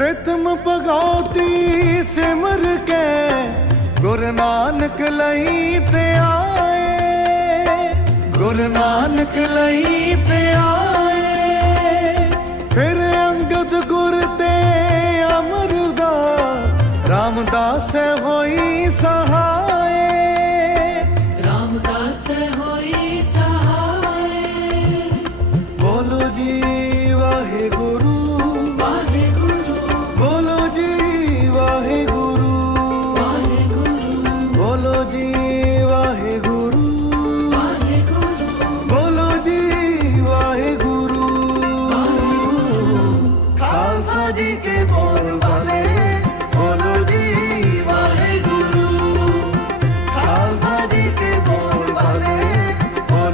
ਪ੍ਰਥਮ ਭਗਉਤੀ ਸਿਮਰ ਕੇ, ਗੁਰ ਨਾਨਕ ਲਈ ਤੇ ਆਏ। ਗੁਰ ਨਾਨਕ ਲਈ ਤੇ ਆਏ। ਫਿਰ ਅੰਗਦ ਗੁਰ ਤੇ ਅਮਰਦਾਸ, ਰਾਮਦਾਸ ਹੋਈ ਸਹਾਏ। ਰਾਮਦਾਸ ਹੋਈ দিকে বল বলে।